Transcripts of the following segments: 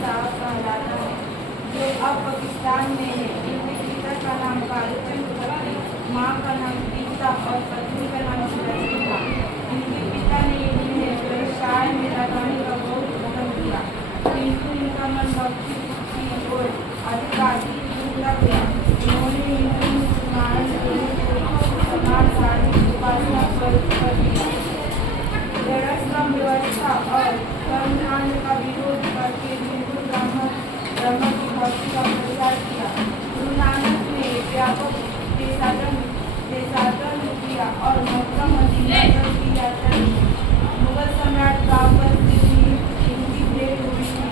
साहब कहलाता है, जो अब पाकिस्तान में है। इनके पिता का नाम कालीचंद खत्री, माँ का नाम गीता और पत्नी का नाम सुलक्षणी था। इनके पिता ने इन्हें व्यवसाय में लगाने का बहुत उद्यम किया, किंतु इनका मन भक्ति की ओर अधिक लग गया। इन्होंने हिंदू मुसलमान दोनों को समान धार्मिक उपासना कर दिया। वर्णाश्रम व्यवस्था और कर्मकांड का विरोध करके हिंदू ब्रह्म की भक्ति का प्रचार किया। गुरु नानक ने व्यापक देशाटन किया और मक्का मदीना की यात्रा की। मुगल सम्राट बाबर से भी इनकी भेंट हुई थी।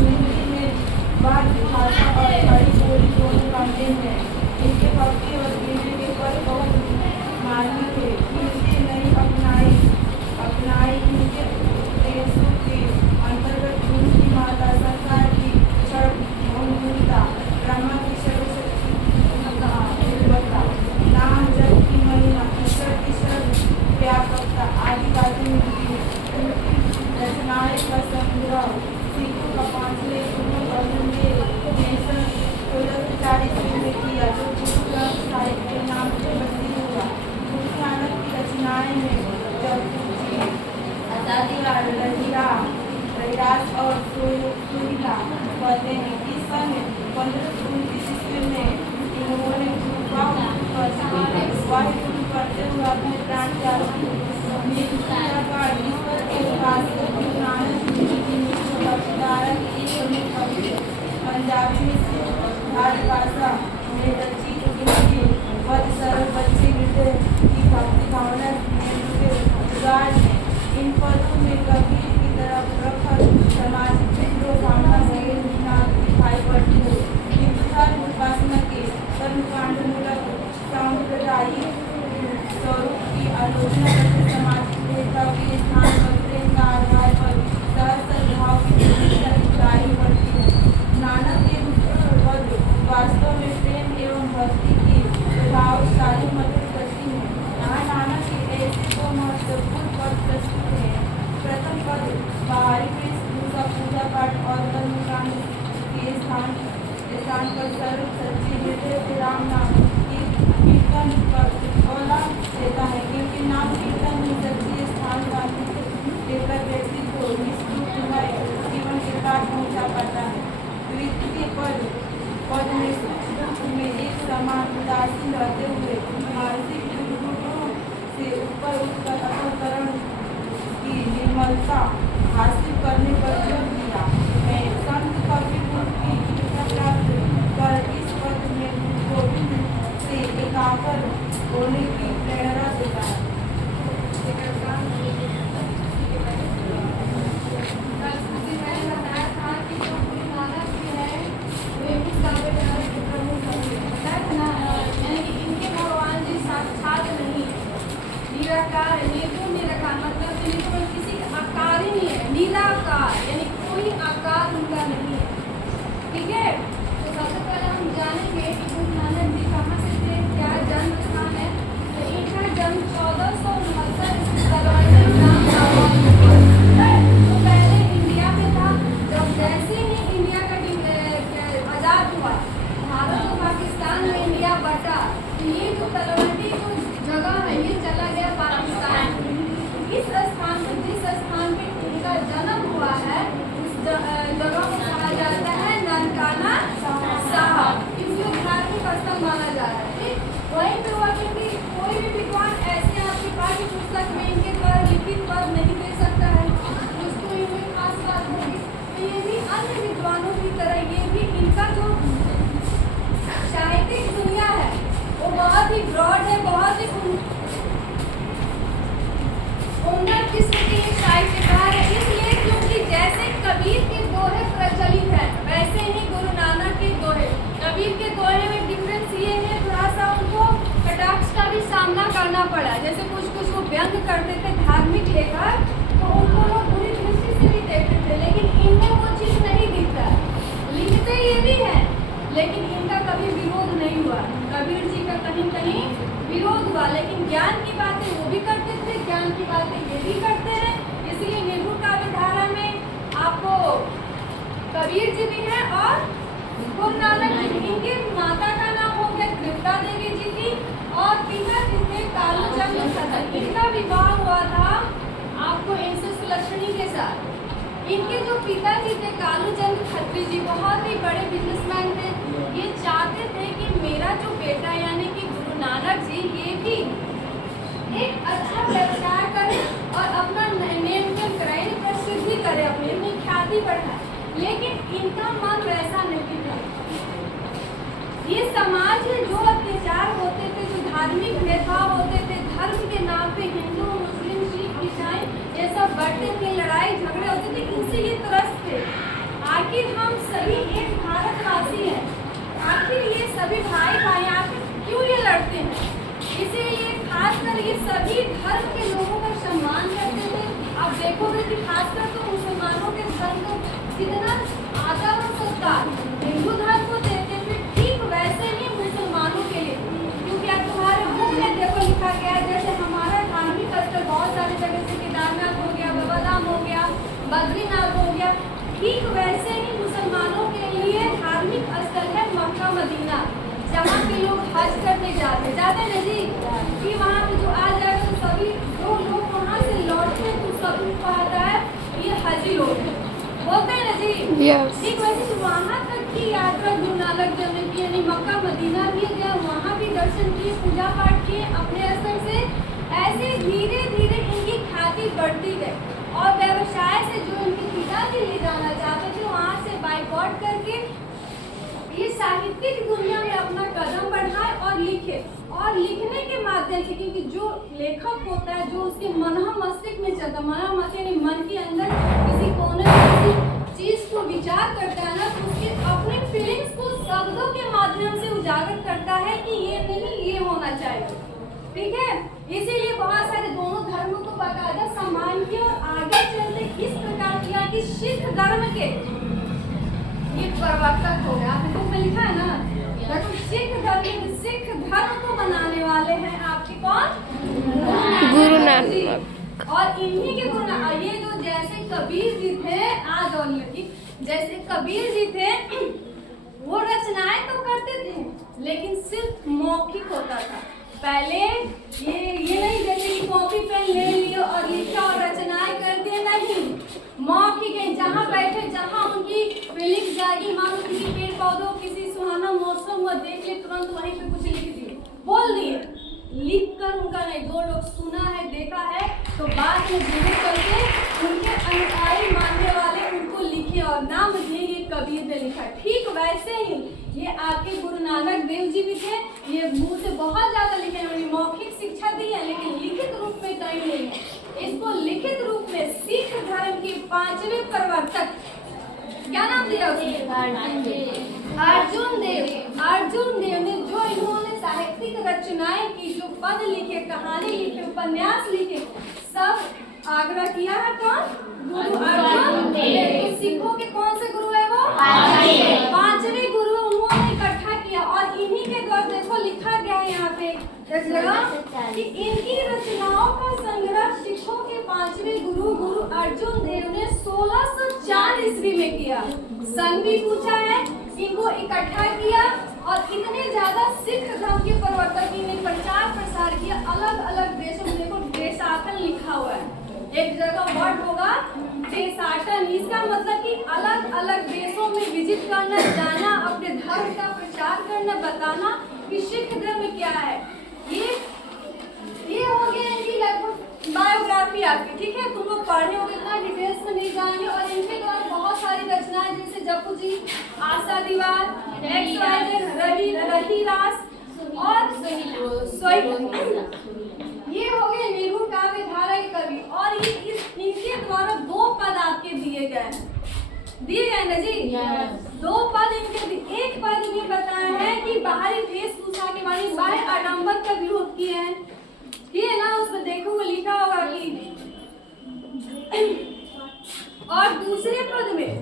हिंदी में भाषा और खड़ी बोली दोनों जानते हैं। इनके भक्ति और गिरने के पर बहुत मानी थे। इनसे नहीं अपनाई इनके उपदेशों के अंतर्गत उनकी माता संसार की क्षणभंगुरता, ब्रह्मा की सर्वशक्ति नाम जप की महिमा, ईश्वर की सर्वव्यापकता आदि बातें मिलती है। उनकी रचनाएं का संग्रह सिखों का 5वें गुरु अर्जुन देव ने 1640 में किया, जो गुरु ग्रंथ साहिब के नाम से प्रसिद्ध हुआ। गुरु नानक की रचनाएं में रहिरास और सुरीला कहते हैं। इस सन 1529 ईस्वी में इन्होंने वाहिगुरु करते हुए अपने प्राण त्याग किए। ईश्वर के उपासक गुरु नानक पंजाबी में सिद्धार्थ भाषा में रचित इनके पद सरल बच्चे हृदय की भक्ति भावना के उदार है। इन पदों में कबीर की तरफ प्रखर सामाजिक भावना दिखाई पड़ती है। हिंदू धर्म उपासना के कर्मकांड मूलक सांप्रदायिक स्वरूप की आलोचना करके सामाजिक भेदभाव के स्थान पर प्रेम का आधार पर सहस्त्र भाव की प्रतिष्ठा दिखाई पड़ती है। नानक के पद वास्तव में प्रेम एवं भक्ति की प्रभावशाली मदद करती है। यहाँ नानक के ऐसे दो महत्वपूर्ण पद प्रस्तुत हैं। प्रथम पद बाहरी वेशभूषा, पूजा पाठ और कर्मकांड के स्थान पर सर्व सच्चे हृदय से राम नाम कीर्तन पर औला देता है, क्योंकि नाम कीर्तन में सच्चे स्थान पाने देकर व्यक्ति को निष्ठुरमय जीवन के पाठ पहुँचा पाता है। द्वितीय पद में सूक्ष्म में एक समान उदासीन रहते हुए मानसिक दुर्गुणों से ऊपर उठकर अंतःकरण की निर्मलता हासिल करने पर जोर दिया है। संत कबीर की कृपा प्राप्त कर इस पद में गोविंद से एकाकर होने की प्रेरणा देता है। निराकार यानी कोई आकार उनका नहीं है। ठीक है, तो सबसे पहले हम जानेंगे कि गुरु नानक जी कहाँ से थे, क्या जन्म स्थान है। तो इनका जन्म 1469 तो पहले इंडिया में था। जब जैसे ही इंडिया का आज़ाद हुआ, भारत और पाकिस्तान में इंडिया बटा, तो ये जो तलवंडी जो जगह है ये चला गया पाकिस्तान। इस स्थान पर जिस स्थान पे इनका जन्म हुआ है उस जगह को कहा जाता है ननकाना साहब, क्योंकि धार्मिक स्थल माना जा रहा है। ठीक, वहीं पे हुआ क्योंकि कोई भी विद्वान ऐसे आपके पाठ्य पुस्तक में इनके द्वारा लिखित पद नहीं दे सकता है, उसको इनमें खास बात होगी। तो ये भी अन्य विद्वानों की तरह ये भी इनका जो साहित्यिक दुनिया है वो बहुत ही ब्रॉड है, बहुत ही उन्नत किस्म के साहित्यकार है। इसलिए क्योंकि जैसे कबीर के दोहे प्रचलित है वैसे ही गुरु नानक के दोहे। कबीर के दोहे में डिफरेंस ये है, थोड़ा सा उनको कटाक्ष का भी सामना करना पड़ा। जैसे कुछ वो व्यंग करते थे धार्मिक लेकर, तो उनको लोग बुरी दृष्टि से भी देखते थे, लेकिन इनमें वो चीज़ नहीं दिखता। लिखते ये भी है लेकिन इनका कभी विरोध नहीं हुआ। कबीर जी का कहीं कहीं विरोध हुआ, लेकिन ज्ञान की बातें वो भी करते थे, ज्ञान की बातें ये भी करते हैं। इसलिए निर्गुण काव्य धारा में आपको कबीर जी भी हैं और गुरु नानक जी। इनके माता का नाम हो गया तृप्ता देवी जी थी और पिता जी थे कालूचंद खत्री। इनका विवाह हुआ था आपको इनसे सुलक्षणी के साथ। इनके जो पिताजी थे कालूचंद खत्री जी बहुत ही बड़े बिजनेसमैन थे। ये चाहते थे कि मेरा जो बेटा यानी कि गुरु नानक जी ये भी एक अच्छा व्यवसाय करे और अपना नेम कराए, प्रसिद्धि करे, अपनी ख्याति बढ़ाए। लेकिन इनका मन वैसा नहीं था। ये समाज में जो अत्याचार होते थे, जो धार्मिक भेदभाव होते थे, धर्म के नाम पे हिंदू मुस्लिम सिख ईसाई ये सब बढ़ते थे, लड़ाई झगड़े होते थे, इनसे ये त्रस्त थे। आखिर हम सभी एक भारतवासी हैं, आखिर ये सभी भाई भाई आखिर क्यों ये लड़ते हैं? इसीलिए खासकर ये सभी धर्म के लोगों का सम्मान करते थे। आप देखोगे कि खासकर तो मुसलमानों के धर्म को कितना आदर और सत्कार हिंदू धर्म को देते थे, ठीक वैसे ही मुसलमानों के लिए। क्योंकि अब तुम्हारे बुक में देखो लिखा गया है, जैसे हमारा धार्मिक स्थल बहुत सारी जगह से केदारनाथ हो गया, बाबा धाम हो गया, बद्रीनाथ हो गया, ठीक वैसे ही मुसलमानों के लिए धार्मिक स्थल है मक्का मदीना, जहाँ पे लोग हज करने जाते हैं जी। कि वहाँ पे जो आ जाए तो सभी जो लोग वहाँ से लौटते हैं तो सभी को आता है ये हजी लोग बोलते हैं ना जी। ठीक वैसे तो वहाँ तक की यात्रा गुरु नानक देव ने की, यानी मक्का मदीना भी गया, वहाँ भी दर्शन किए, पूजा पाठ किए अपने स्तर से। ऐसे धीरे धीरे इनकी ख्याति बढ़ती गई और व्यवसाय से जो इनके पिताजी ले जाना चाहते थे वहाँ से बाइकआउट करके ये साहित्यिक दुनिया में अपना कदम बढ़ाए और लिखे। और लिखने के माध्यम से, क्योंकि जो लेखक होता है जो उसके मन मस्तिष्क में चलता है, मन मस्तिष्क यानी मन के अंदर किसी कोने में किसी चीज को विचार करता है ना, तो उसके अपने फीलिंग्स को शब्दों के माध्यम से उजागर करता है कि ये नहीं ये होना चाहिए। ठीक है, इसीलिए बहुत सारे दोनों धर्मों को बाकायदा सम्मान किया और आगे चलते इस प्रकार किया कि सिख धर्म के ये प्रवर्तक हो गया। आपने बुक में लिखा है ना, देखो सिख धर्म को बनाने वाले हैं आपके कौन? गुरु नानक। और इन्हीं के गुरु नानक, ये जो जैसे कबीर जी थे, आज और जैसे कबीर जी थे वो रचनाएं तो करते थे लेकिन सिर्फ मौखिक होता था। पहले ये नहीं जैसे कि कॉपी पेन ले लियो और लिखा और रचनाएं कर दिए, नहीं, मौखिक है। जहाँ बैठे जहाँ उनकी फीलिंग्स जागी, मानो किसी पेड़ पौधों किसी सुहाना मौसम हुआ देख ले तुरंत वहीं पे कुछ लिख दिए, बोल दिए। लिख कर उनका नहीं, जो लोग सुना है देखा है तो बाद में धीरे करके उनके अनुयायी मानने वाले उनको लिखे और नाम दिए ये कबीर ने लिखा। ठीक वैसे ही ये आपके गुरु नानक देव जी भी थे, ये मुंह से बहुत ज्यादा लिखे, मौखिक शिक्षा दी है लेकिन लिखित रूप में कहीं नहीं है। इसको लिखित रूप में सिख धर्म के 5वें प्रवर्तक, क्या नाम दिया उसने? अर्जुन देव ने जो इन्होंने साहित्यिक रचनाएं की, जो पद लिखे, कहानी लिखे, उपन्यास लिखे, सब आग्रह किया है कौन? गुरु अर्जुन देव। तो सिखों के कौन से गुरु है वो? 5वें गुरु उन्होंने इकट्ठा किया और इन्हीं के द्वारा देखो लिखा गया है यहाँ पे कि इनकी रचनाओं का संग्रह सिखों के 5वें गुरु अर्जुन देव ने 1604 ईस्वी में किया। सन भी पूछा है, इनको इकट्ठा किया और इतने ज्यादा सिख धर्म के प्रवर्तक ने प्रचार प्रसार किया अलग अलग देशों में। देखो देशाटन लिखा हुआ है, एक जगह वर्ड होगा देशाटन, इसका मतलब कि अलग अलग देशों में विजिट करना, जाना, अपने धर्म का प्रचार करना, बताना कि सिख धर्म क्या है। ये हो गया इनकी लगभग बायोग्राफी आपकी। ठीक है, तुम लोग पढ़े होंगे, इतना डिटेल्स में नहीं जाएंगे। और इनके द्वारा बहुत सारी रचनाएं जैसे जपू जी, आशा दीवार, रही रास और ये हो गए निर्गुण काव्य धारा के कवि। और ये इनके द्वारा 2 पद आपके दिए गए ना जी। 2 पद इनके दिए। एक पद में बताया है कि बाहरी वेशभूषा के बारे में, बाहर आडंबर का विरोध किए हैं, ये ना उसमें देखोगे लिखा होगा कि और दूसरे पद में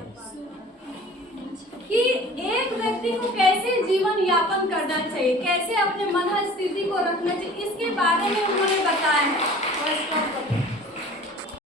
कि एक व्यक्ति को कैसे जीवन यापन करना चाहिए, कैसे अपने मन स्थिति को रखना चाहिए, इसके बारे में उन्होंने बताया है।